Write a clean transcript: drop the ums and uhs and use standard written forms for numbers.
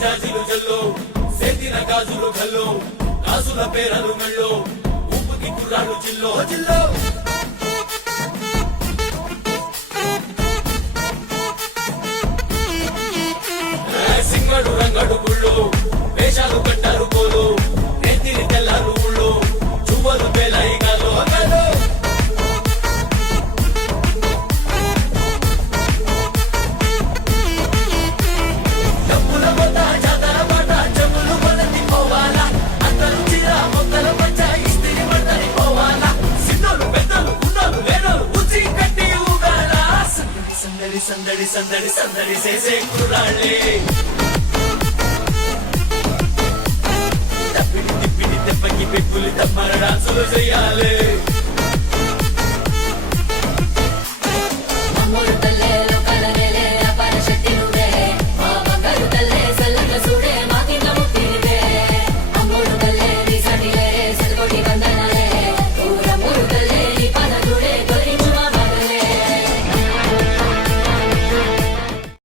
జాజిలు జల్లో సేతిన గాజులు గల్లో గాజుల పేరలు మెళ్ళో ఉప్పుకి కుర్రాడు జిల్లో జిల్లో సింగడు రంగడు గుళ్ళు వేషాలు కట్టారు కోలు నేతిని తెల్లారు ఊళ్ళు చువ్వలు పేలాయి గాలో గాలో డబ్బుల మొత్త జాతర పాట చెప్పులు కొలది పోవాలా అందరూ చీర మొక్కల మధ్య ఇస్త్రీ పడతని పోవాలా సిద్ధులు పెద్దలు గుండలు వేణులు ఉచి కట్టి ఊగాల సందడి సందడి సందడి సందడి సందడి చేసే కుర్రాళ్ళే